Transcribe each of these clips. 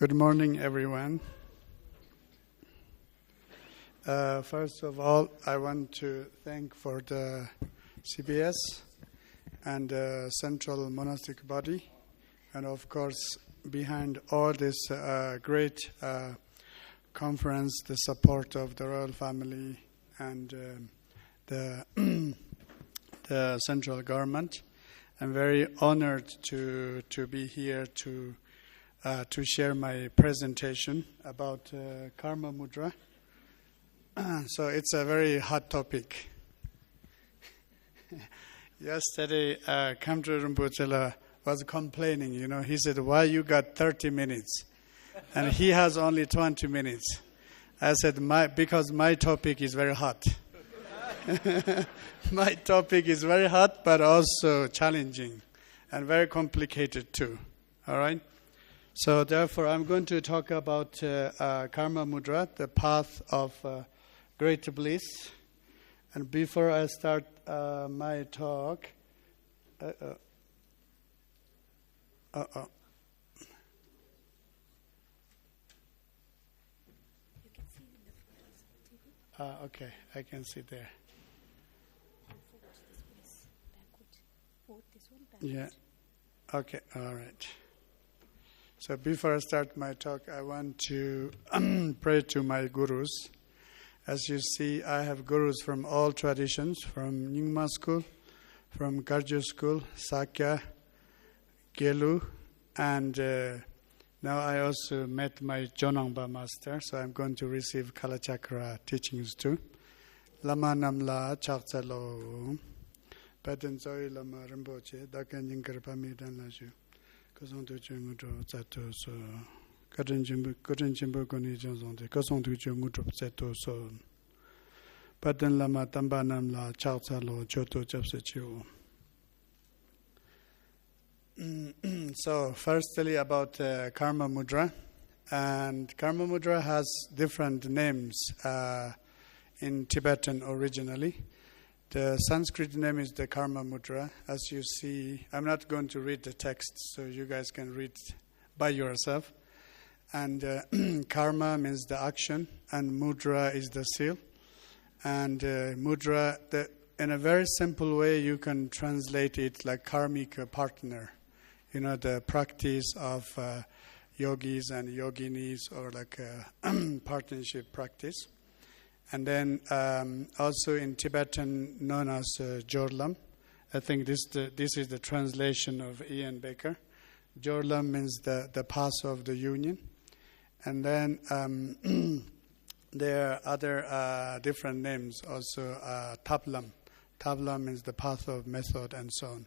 Good morning, everyone. First of all, I want to thank for the CBS and the Central Monastic Body, and of course, behind all this great conference, the support of the royal family and the central government. I'm very honored to be here to share my presentation about Karmamudra. So it's a very hot topic. Yesterday, Kamtra Rinpoche was complaining, he said, why you got 30 minutes? And he has only 20 minutes. I said, because my topic is very hot. My topic is very hot, but also challenging and very complicated too. All right? So therefore, I'm going to talk about Karmamudra, the path of great bliss. And before I start my talk, okay, I can see there. Yeah. Okay. All right. So before I start my talk, I want to pray to my gurus. As you see, I have gurus from all traditions, from Nyingma school, from Gargyu school, Sakya, Gelu, and now I also met my Jonangpa master, so I'm going to receive Kala Chakra teachings too. Lama Namla Chaktsalo, Patan Zoi Lama Rinpoche, Dakan Jinkar Pamidan Laju. Kasong tu chu ngu zhup zai tu so, karen jimbo koni jang zong de, kasong tu chu ngu zhup zai tu so, Patan lama tamba nam la chak tsa lo cho tu jab se chiu. So, firstly about Karmamudra. And Karmamudra has different names in Tibetan originally. The Sanskrit name is the Karmamudra. As you see, I'm not going to read the text, so you guys can read by yourself. And karma means the action, and mudra is the seal. And mudra, in a very simple way, you can translate it like karmic partner. The practice of yogis and yoginis, or like a partnership practice. And then also in Tibetan known as Jorlam. I think this is the translation of Ian Baker. Jorlam means the path of the union. And then there are other different names also. Tablam. Tablam means the path of method and so on.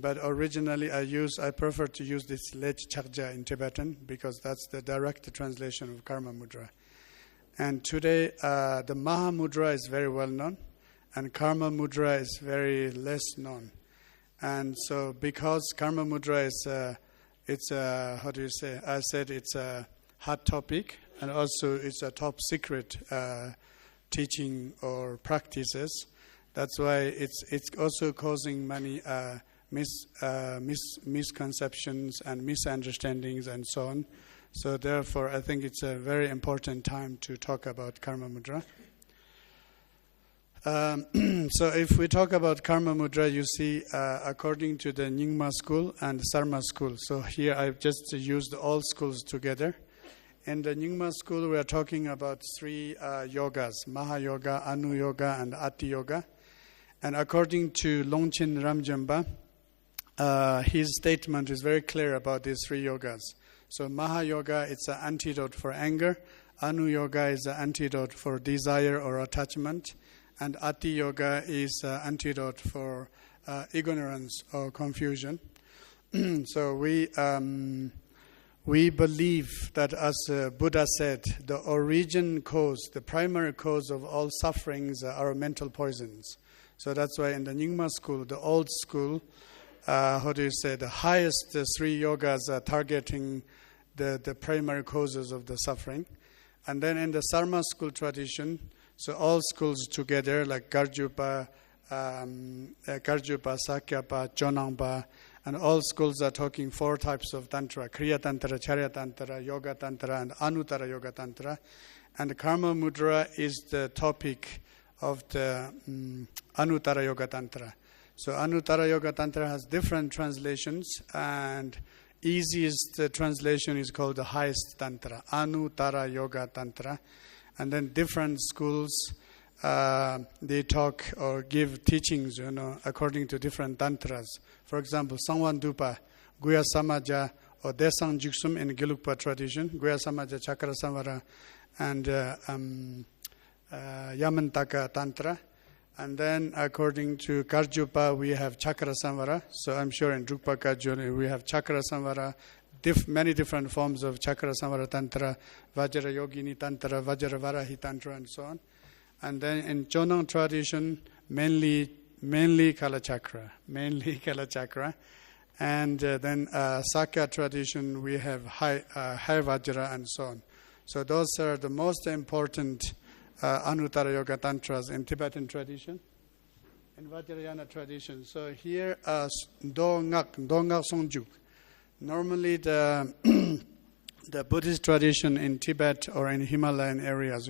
But originally I prefer to use this Lech Chakja in Tibetan because that's the direct translation of Karmamudra. And today, the Mahamudra is very well known, and Karmamudra is very less known. And so, because Karmamudra is, how do you say? I said it's a hot topic, and also it's a top secret teaching or practices. That's why it's also causing many misconceptions and misunderstandings and so on. So therefore, I think it's a very important time to talk about Karmamudra. So if we talk about Karmamudra, you see, according to the Nyingma school and Sarma school. So here I've just used all schools together. In the Nyingma school, we are talking about three yogas, Maha Yoga, Anu Yoga, and Ati Yoga. And according to Longchen Ramjamba, his statement is very clear about these three yogas. So Maha Yoga, it's an antidote for anger. Anu Yoga is an antidote for desire or attachment. And Ati Yoga is an antidote for ignorance or confusion. So we believe that, as Buddha said, the origin cause, the primary cause of all sufferings are mental poisons. So that's why in the Nyingma school, the old school, the highest three yogas are targeting the primary causes of the suffering. And then in the Sarma school tradition, so all schools together, like Garjupa, Sakyapa, Jonangpa, And all schools are talking 4 types of Tantra: Kriya Tantra, Charya Tantra, Yoga Tantra, and Anuttara Yoga Tantra. And Karmamudra is the topic of the Anuttara Yoga Tantra. So Anuttara Yoga Tantra has different translations, and easiest translation is called the highest Tantra, Anuttara Yoga Tantra. And then different schools, they talk or give teachings, according to different tantras. For example, Sangwandupa, Guya Samaja, or Desang Jiksum in Gelugpa tradition, Guya Samaja Chakra Samvara, and Yamantaka Tantra. And then according to Karjupa, we have Chakra Samvara. So I'm sure in Drukpa Kajuni, we have Chakra Samvara, many different forms of Chakra Samvara Tantra, Vajrayogini Tantra, Vajravarahi Tantra, and so on. And then in Chonang tradition, mainly Kala Chakra. And then Sakya tradition, we have High Vajra and so on. So those are the most important Anuttara Yoga Tantras in Tibetan tradition, in Vajrayāna tradition. So here, Do Ngak Songjuk. Normally the Buddhist tradition in Tibet or in Himalayan areas,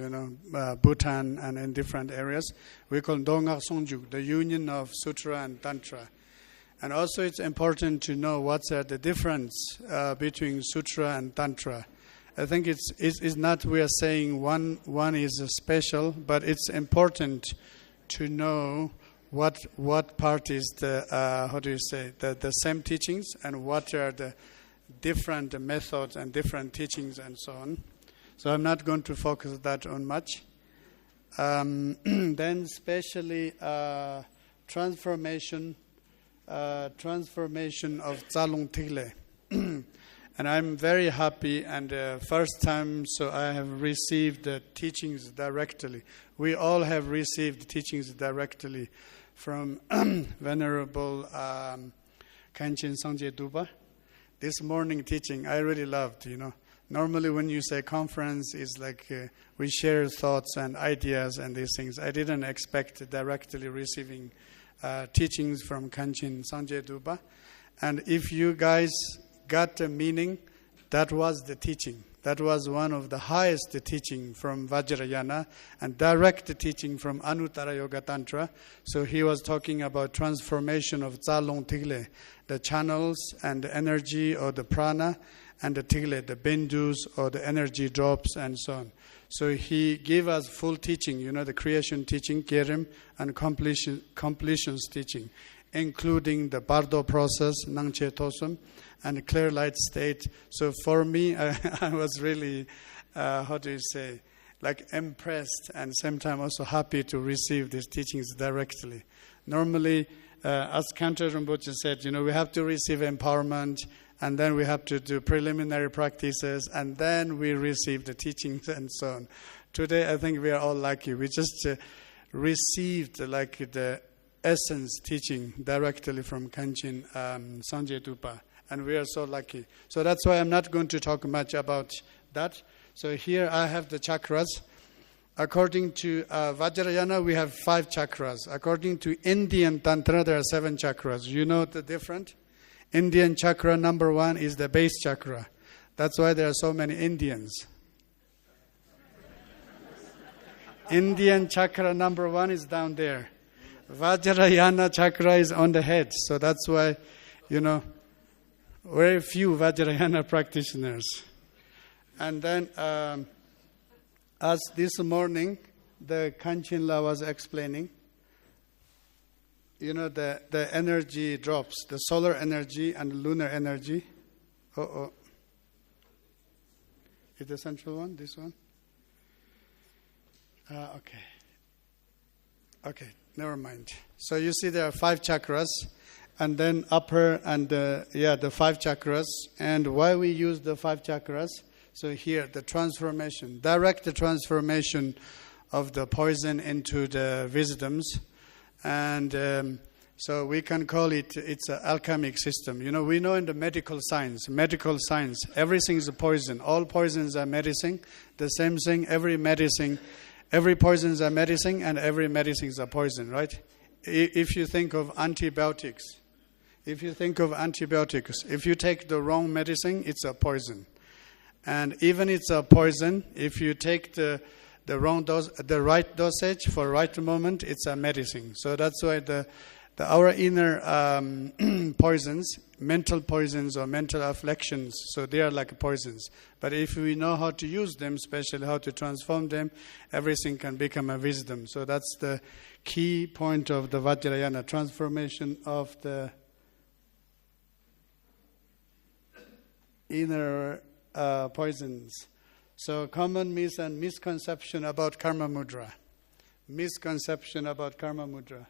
Bhutan and in different areas, we call Do Ngak Songjuk, the union of Sutra and Tantra. And also it's important to know what's the difference between Sutra and Tantra. I think it's not we are saying one is special, but it's important to know what part is the the same teachings, and what are the different methods and different teachings and so on. So I'm not going to focus that on much. Then especially transformation of Tsalung Tigle. And I'm very happy, and first time, so I have received the teachings directly. We all have received teachings directly from Venerable Kanchin Sangye Duba. This morning teaching, I really loved, Normally when you say conference, is like we share thoughts and ideas and these things. I didn't expect directly receiving teachings from Kanchin Sangye Duba. And if you guys got the meaning, that was the teaching. That was one of the highest teaching from Vajrayāna, and direct teaching from Anuttara Yoga Tantra. So he was talking about transformation of Tsalung Tigle, the channels and the energy or the prana, and the Tigle, the bindus or the energy drops and so on. So he gave us full teaching, the creation teaching, Kerim, and completions teaching, including the Bardo process, Nangche Tosum, and clear light state. So for me, I was really, impressed, and same time also happy to receive these teachings directly. Normally, as Kantar Rinpoche said, we have to receive empowerment, and then we have to do preliminary practices, and then we receive the teachings and so on. Today, I think we are all lucky. We just received the essence teaching directly from Kanchin Sangye Dupa. And we are so lucky. So that's why I'm not going to talk much about that. So here I have the chakras. According to Vajrayāna, we have 5 chakras. According to Indian Tantra, there are 7 chakras. You know the difference? Indian chakra number 1 is the base chakra. That's why there are so many Indians. Indian chakra number 1 is down there. Vajrayāna chakra is on the head. So that's why, very few Vajrayāna practitioners. And then, as this morning, the Kanchinla was explaining, the energy drops, the solar energy and lunar energy. Is the central one, this one? Okay, never mind. So you see there are 5 chakras. And then upper and the 5 chakras. And why we use the 5 chakras? So here, the transformation, direct transformation of the poison into the wisdoms. And so we can call it's an alchemic system. We know in the medical science, everything is a poison. All poisons are medicine. The same thing, every poison is a medicine, and every medicine is a poison, right? If you think of antibiotics, if you think of antibiotics, if you take the wrong medicine, it's a poison. And even it's a poison, if you take the wrong dose, the right dosage for right moment, it's a medicine. So that's why our inner poisons, mental poisons or mental afflictions, so they are like poisons. But if we know how to use them, especially how to transform them, everything can become a wisdom. So that's the key point of the Vajrayāna, transformation of the inner poisons. So common myth and misconception about Karmamudra. Misconception about Karmamudra.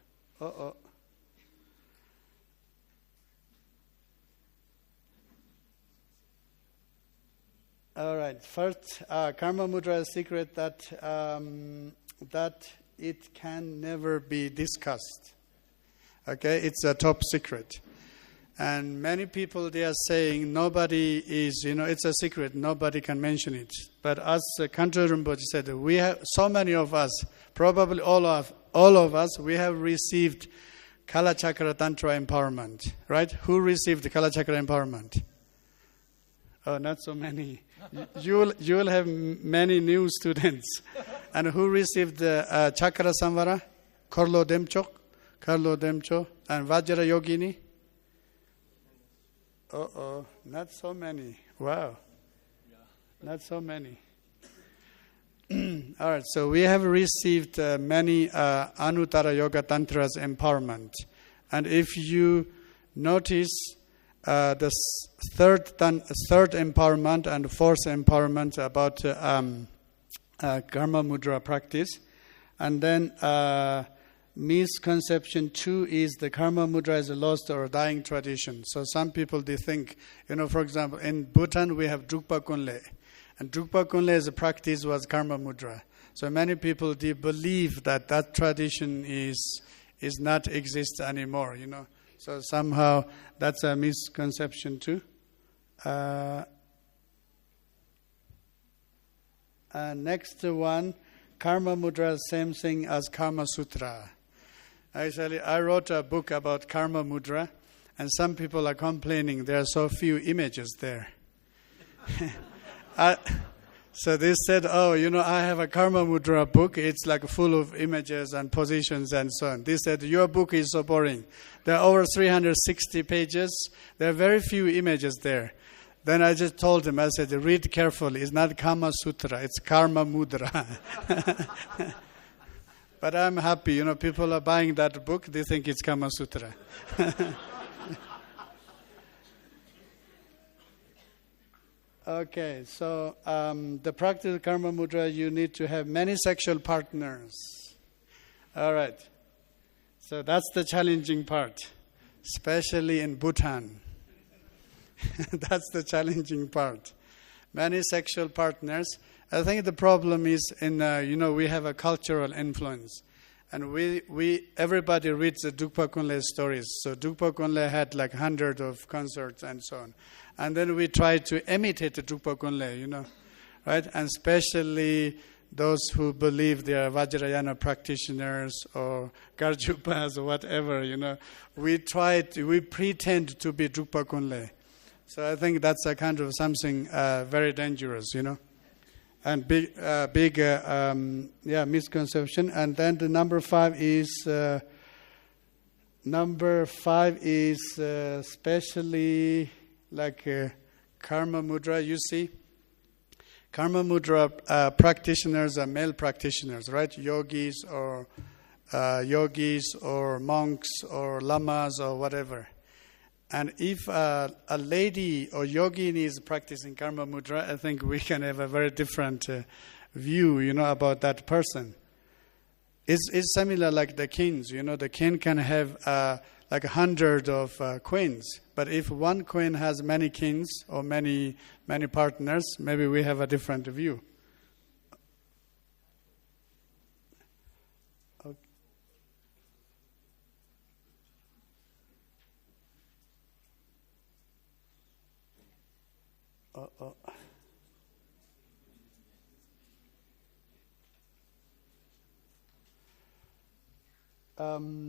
All right. First, Karmamudra is secret that it can never be discussed. Okay, it's a top secret. And many people, they are saying nobody is, it's a secret, nobody can mention it. But as Kanto Rinpoche said, we have, so many of us, probably all of us, we have received Kala Chakra Tantra empowerment, right? Who received the Kala Chakra empowerment? Oh, not so many. You will have many new students. And who received the Chakra Samvara? Karlo Demcho, and Vajra Yogini? Not so many. Wow. Yeah. Not so many. All right, so we have received many Anuttara Yoga Tantras empowerment. And if you notice the third empowerment and fourth empowerment about Karmamudra practice, and then misconception 2 is the Karmamudra is a lost or dying tradition. So some people, they think, for example, in Bhutan we have Drukpa Kunle. And Drukpa Kunle's practice was Karmamudra. So many people, they believe that tradition is not exist anymore, So somehow that's a misconception too. Next one, Karmamudra, same thing as Karma Sutra. Actually, I wrote a book about Karmamudra, and some people are complaining there are so few images there. So they said, I have a Karmamudra book. It's like full of images and positions and so on. They said, your book is so boring. There are over 360 pages. There are very few images there. Then I just told them, I said, read carefully. It's not Kama Sutra, it's Karmamudra. But I'm happy, people are buying that book. They think it's Kama Sutra. Okay, so the practice of Karmamudra, you need to have many sexual partners. All right. So that's the challenging part, especially in Bhutan. That's the challenging part. Many sexual partners. I think the problem is in, we have a cultural influence. And everybody reads the Drukpa Kunle stories. So Drukpa Kunle had like hundreds of concerts and so on. And then we try to imitate the Drukpa Kunle, right? And especially those who believe they are Vajrayāna practitioners or Garjupas or whatever, we pretend to be Drukpa Kunle. So I think that's a kind of something very dangerous, and big misconception. And then the number 5 is especially like Karmamudra. You see, Karmamudra practitioners are male practitioners, right? Yogis or monks or lamas or whatever. And if a lady or yogini is practicing Karmamudra, I think we can have a very different view, about that person. It's similar like the kings. The king can have like 100 of queens. But if one queen has many kings or many partners, maybe we have a different view.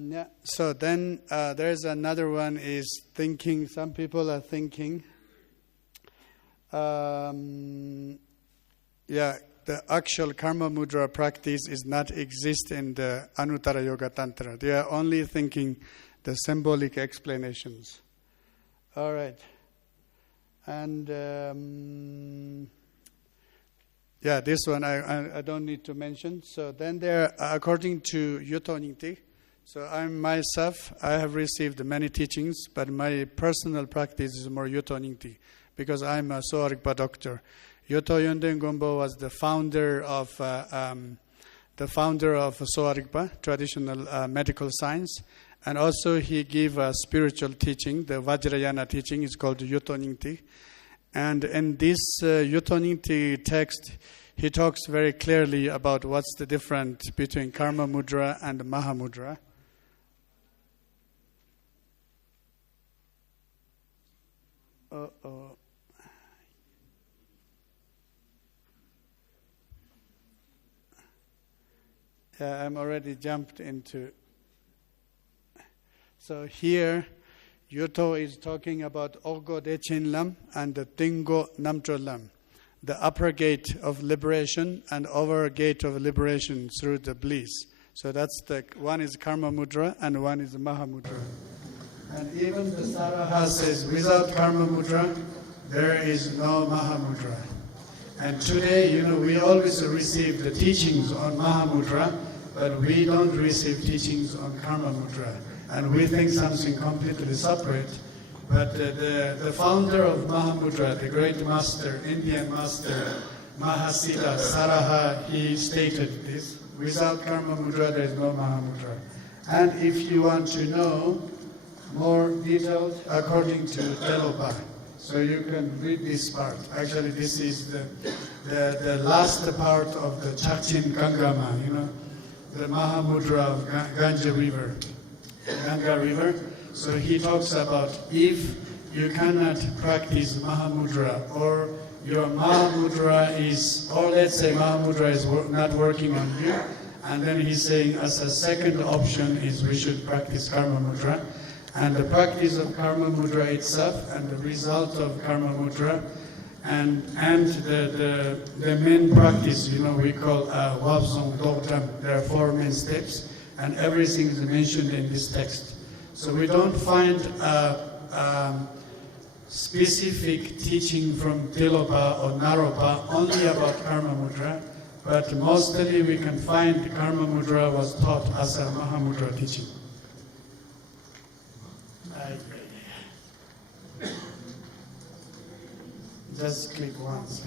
Yeah. So then there's another one is thinking. Some people are thinking. The actual Karmamudra practice is not exist in the Anuttara Yoga Tantra. They are only thinking the symbolic explanations. All right. And this one I don't need to mention. So then there, according to Yuto Nyingti, so I have received many teachings, but my personal practice is more Yuto Nyingti because I'm a Soarikpa doctor. Yoto Yönden Gombo was the founder of Soarikpa, traditional medical science, and also he gave a spiritual teaching. The Vajrayāna teaching is called Yuto Nyingti, and in this Yuto Nyingti text, he talks very clearly about what's the difference between Karmamudra and Mahamudra. I'm already jumped into. So here, Yuto is talking about Ogo Dechin Lam and the Tingo Namtro Lam, the upper gate of liberation and over gate of liberation through the bliss. So that's one is Karmamudra and one is Mahamudra. And even the Saraha says, without Karmamudra, there is no Mahamudra. And today, we always receive the teachings on Mahamudra, but we don't receive teachings on Karmamudra. And we think something completely separate. But the founder of Mahamudra, the great master, Indian master, Mahasiddha Saraha, he stated this. Without Karmamudra, there is no Mahamudra. And if you want to know more details, according to Telopa, so you can read this part. Actually, this is the last part of the Chakchin Gangama, the Mahamudra of Ganga River. So he talks about if you cannot practice Mahamudra, or your Mahamudra is, or let's say Mahamudra is not working on you, and then he's saying as a second option is we should practice Karmamudra. And the practice of Karmamudra itself and the result of Karmamudra and the main practice, we call Wabsong Dogdam. There are 4 main steps, and everything is mentioned in this text. So we don't find specific teaching from Tilopa or Naropa only about Karmamudra, but mostly we can find Karmamudra was taught as a Mahamudra teaching. Just click once.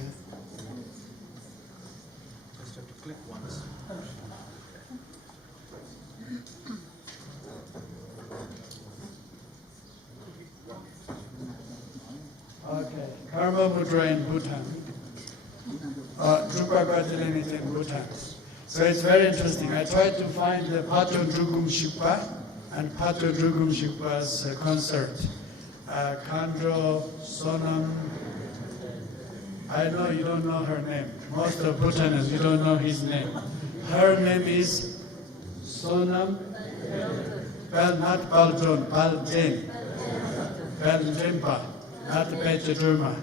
Just have to click once. Okay, Karmamudra in Bhutan. Drupa Gwajilan is in Bhutan. So it's very interesting. I tried to find the Pato Drugum Shukpa and Pato Drugum Shukpa's concert. Khandro Sonam. I know you don't know her name. Most of Bhutanese, you don't know his name. Her name is Sonam, not Baljon, Baljen, Baljempa, not Bechadurma.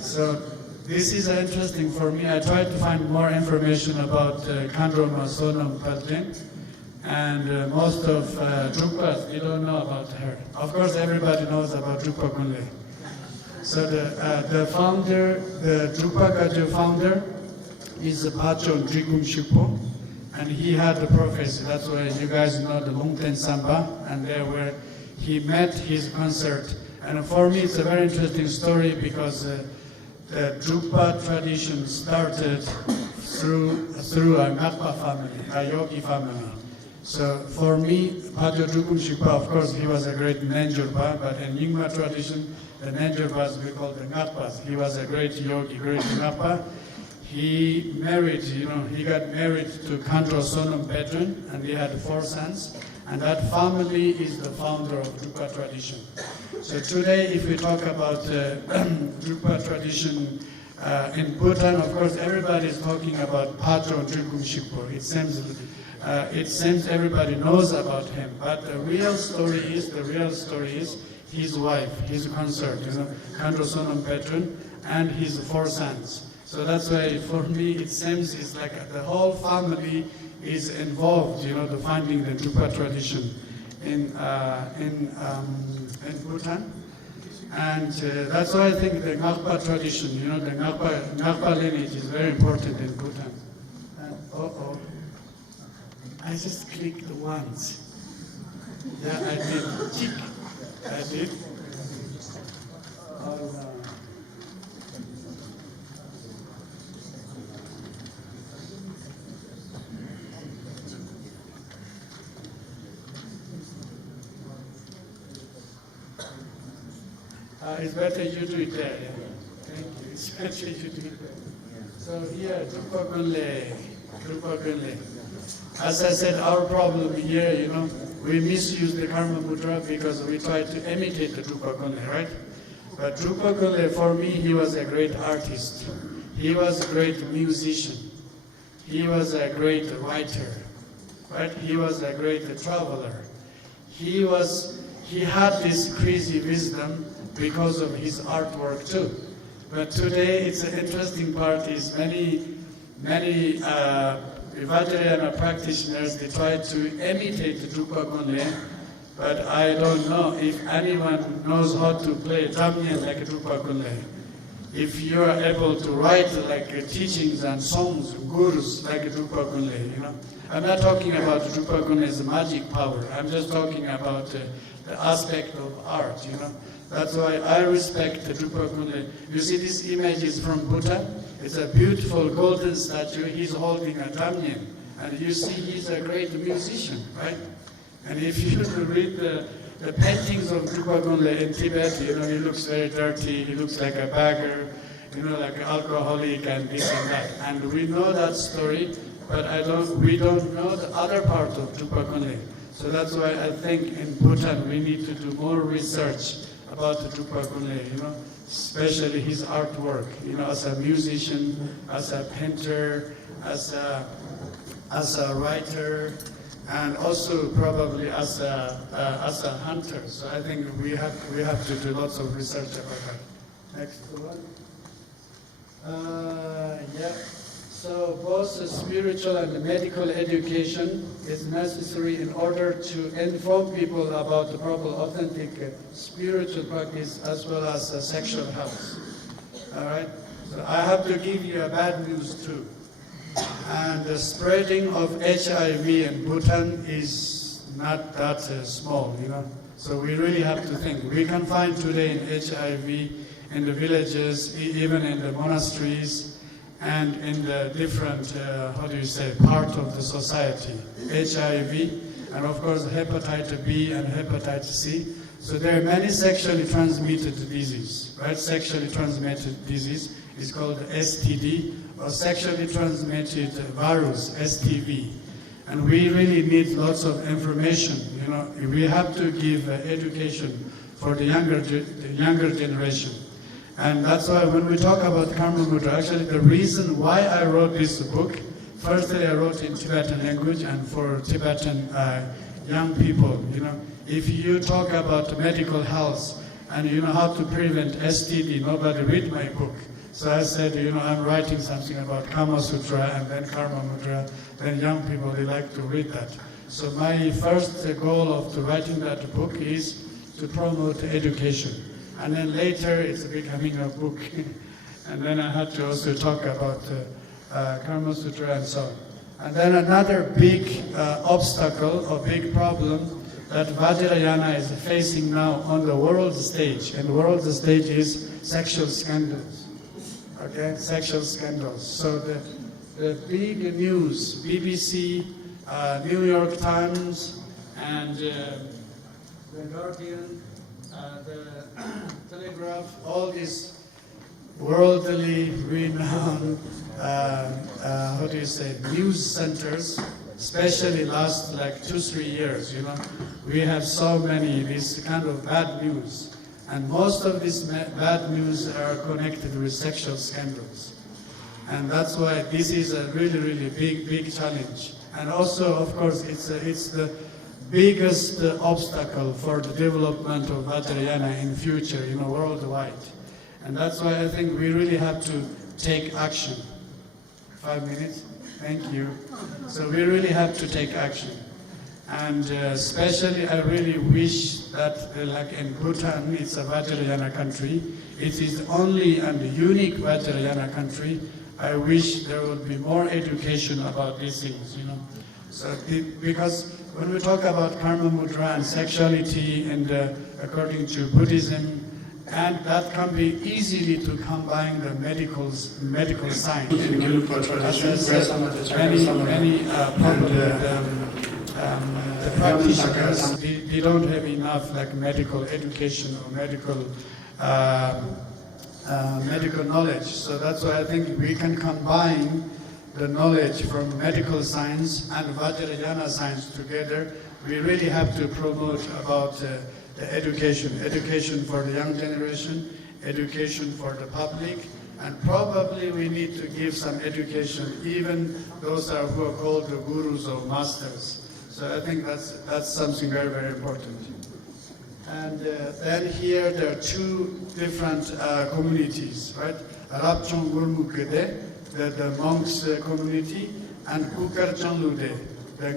So this is interesting for me. I tried to find more information about Khandroma Sonam Baljen, and most of Drukpas, you don't know about her. Of course, everybody knows about Drukpa Kunle. So the founder, the Drupa Gaju founder, is Pachon Drigum Shukpo, and he had the prophecy. That's why you guys know the Lungten Samba, and there where he met his concert. And for me, it's a very interesting story because the Drupa tradition started through a Ngatpa family, a yogi family. So for me, Pacho Drugum Shukpa, of course, he was a great Nenjurpa, but in Nyingma tradition, the Nenjurpas we call the Ngatpas. He was a great yogi, great Ngapa. He married, he got married to Khandro Sonam Pedron, and he had 4 sons. And that family is the founder of Drupa tradition. So today, if we talk about Drupa tradition in Bhutan, of course, everybody is talking about Pacho Drugum Shukpa. It seems It seems everybody knows about him, but the real story is his wife, his consort, Khandro Sonam Petron, and his 4 sons. So that's why for me it seems it's like the whole family is involved, to finding the Drupa tradition in Bhutan. And that's why I think the Ngakpa tradition, the Ngakpa lineage is very important in Bhutan. And, I just clicked once. Yeah, I did. Tick. I did. Oh, no. It's better you do it there. Yeah. Thank you. It's better you do it there. So here, Drupa Gunle. As I said, our problem here, we misuse the Karmamudra because we try to imitate the Drupa Gunle, right? But Drupa Gunle, for me, he was a great artist. He was a great musician. He was a great writer, right? He was a great traveler. He had this crazy wisdom because of his artwork too. But today, it's an interesting part is many Vajrayāna practitioners, they try to imitate the Drupa Gunle, but I don't know if anyone knows how to play Dhamyen like a Drupa Gunle. If you are able to write like teachings and songs, gurus like a Drupa Gunle, I'm not talking about Drupa Gunle's magic power. I'm just talking about the aspect of art, That's why I respect the Drupa Gunle. You see, this image is from Bhutan. It's a beautiful golden statue. He's holding a Dhamyen. And you see he's a great musician, right? And if you read the paintings of Drupa Gunle in Tibet, he looks very dirty. He looks like a beggar, like an alcoholic and this and that. And we know that story, but we don't know the other part of Drupa Gunle. So that's why I think in Bhutan we need to do more research about the Drupa Gunle, especially his artwork, as a musician, as a painter, as a writer, and also probably as a hunter. So I think we have to do lots of research about that. Next one. Yeah. So both spiritual and medical education is necessary in order to inform people about the proper authentic spiritual practice as well as sexual health. All right? So I have to give you a bad news too. And the spreading of HIV in Bhutan is not that small, So we really have to think. We can find today in HIV in the villages, even in the monasteries, and in the different, part of the society, HIV, and of course hepatitis B and hepatitis C. So there are many sexually transmitted diseases, right? Sexually transmitted disease is called STD, or sexually transmitted virus, STV. And we really need lots of information, We have to give education for the younger generation. And that's why when we talk about Karmamudra, actually the reason why I wrote this book, firstly I wrote in Tibetan language and for Tibetan young people, If you talk about medical health and how to prevent STD, nobody read my book. So I said, I'm writing something about Kama Sutra and then Karmamudra, then young people, they like to read that. So my first goal of writing that book is to promote education. And then later it's becoming a book. And then I had to also talk about Kama Sutra and so on. And then another big obstacle or big problem that Vajrayāna is facing now on the world stage. And the world stage is sexual scandals. Okay, sexual scandals. So the big news, BBC, New York Times, and the Guardian, the Telegraph, all these worldly renowned, news centers, especially last like 2-3 years, we have so many this kind of bad news. And most of these bad news are connected with sexual scandals. And that's why this is a really, really big challenge. And also, of course, it's the biggest obstacle for the development of Vajrayāna in future, worldwide. And that's why I think we really have to take action. 5 minutes? Thank you. So we really have to take action. And especially I really wish that, like in Bhutan, it's a Vajrayāna country. It is only and unique Vajrayāna country. I wish there would be more education about these things, So because when we talk about Karmamudra and sexuality and according to Buddhism, and that can be easily to combine the medical science. Many the practitioners, they don't have enough like medical education or medical knowledge. So that's why I think we can combine the knowledge from medical science and Vajrayāna science together. We really have to promote about the education for the young generation, education for the public, and probably we need to give some education, even those who are called the gurus or masters. So I think that's something very, very important. And then here there are two different communities, right? Rabchong Gurmukede, the monks community, and Kukarchanlude, the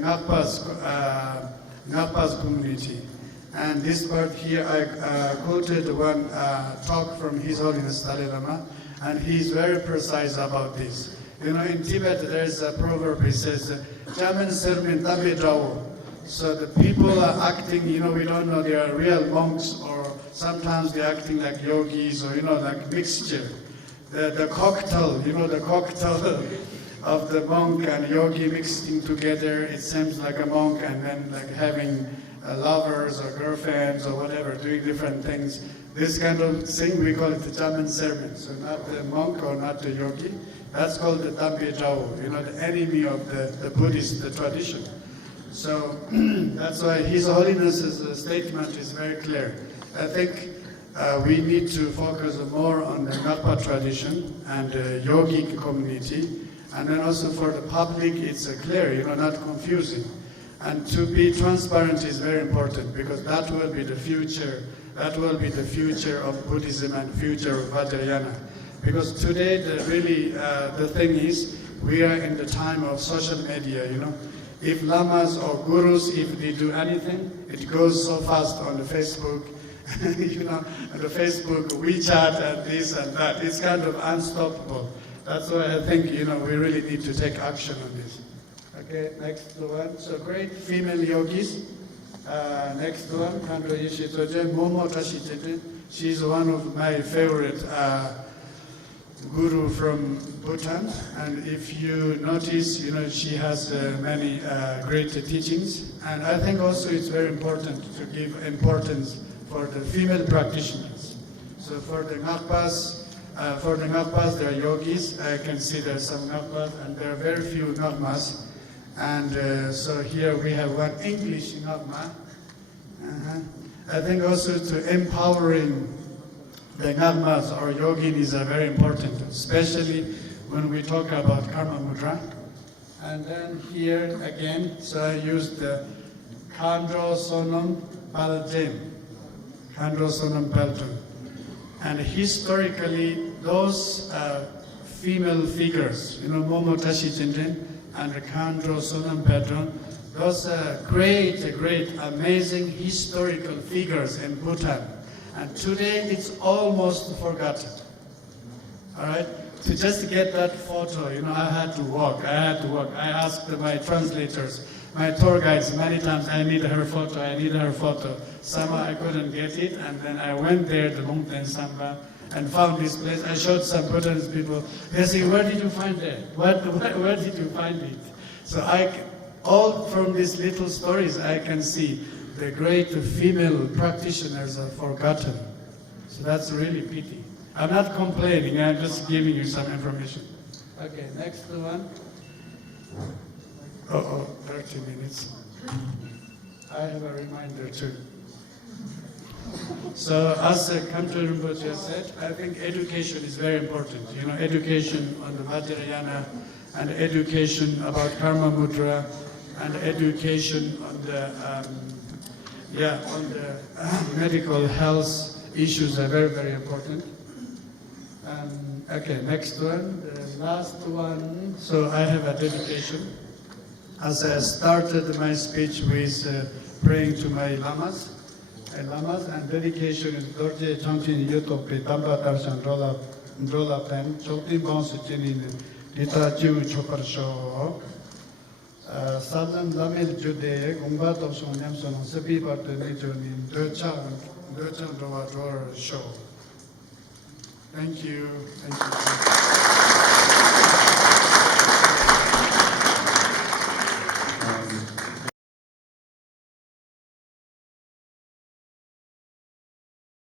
Ngakpas community. And this part here, I quoted one talk from His Holiness Dalai Lama, and he's very precise about this. In Tibet, there's a proverb, it says, Chaman Sermin Tabe Jao. So the people are acting, we don't know they are real monks, or sometimes they're acting like yogis, or, like mixture. The cocktail, the cocktail of the monk and yogi mixing together, it seems like a monk, and then like having lovers or girlfriends or whatever, doing different things. This kind of thing, we call it the Chaman sermon. So not the monk or not the yogi. That's called the Dampe Jao, the enemy of the Buddhist tradition. So that's why His Holiness's statement is very clear. I think we need to focus more on the Ngakpa tradition and the yogic community. And then also for the public, it's clear, not confusing. And to be transparent is very important, because that will be the future. That will be the future of Buddhism and future of Vajrayāna. Because today, the thing is, we are in the time of social media, If lamas or gurus, if they do anything, it goes so fast on the Facebook, on the Facebook, WeChat, and this and that. It's kind of unstoppable. That's why I think, we really need to take action on this. Okay, next one. So great female yogis. Next one, Kando Yeshitoje, Momo Tashitete. She's one of my favorite guru from Bhutan. And if you notice, she has many great teachings. And I think also it's very important to give importance for the female practitioners. So for the Ngakpas, there are yogis. I can see there's some Ngakpas, and there are very few Ngakmas. And so here we have one English Ngakma. I think also to empowering the Ngakmas or yoginis are very important, especially when we talk about Karmamudra. And then here again, so I used the Khandro Sonam Paljem. Khandro Sonam Paljem. And historically, those female figures, Momo Tashi Chinchen and Khandro Sonam Paljem, those great, amazing historical figures in Bhutan. And today it's almost forgotten. All right? To just get that photo, I had to walk. I asked my translators, my tour guides many times, I need her photo. Somehow I couldn't get it, and then I went there to Longten Samba and found this place. I showed some Bhutanese people. They say, where did you find that? Where did you find it? So all from these little stories, I can see the great female practitioners are forgotten. So that's really pity. I'm not complaining, I'm just giving you some information. Okay, next one. 30 minutes. I have a reminder too. So as Kamcha Rinpoche said, I think education is very important. You know, education on the Vajrayāna and education about Karmamudra and education on the medical health issues are very, very important. Okay, next one, the last one. So I have a dedication. As I started my speech with praying to my lamas, and dedication is Dorje Changchin Yutopi Tamba Darshan Rola Pen, Chokti Bonsu Jinin, Dita Jiu Chopar Show, Salam Lamil Jude, Gumba Topson Yamson, Sabi Bartanijonin, Dochan Roa Show. Thank you. Thank you.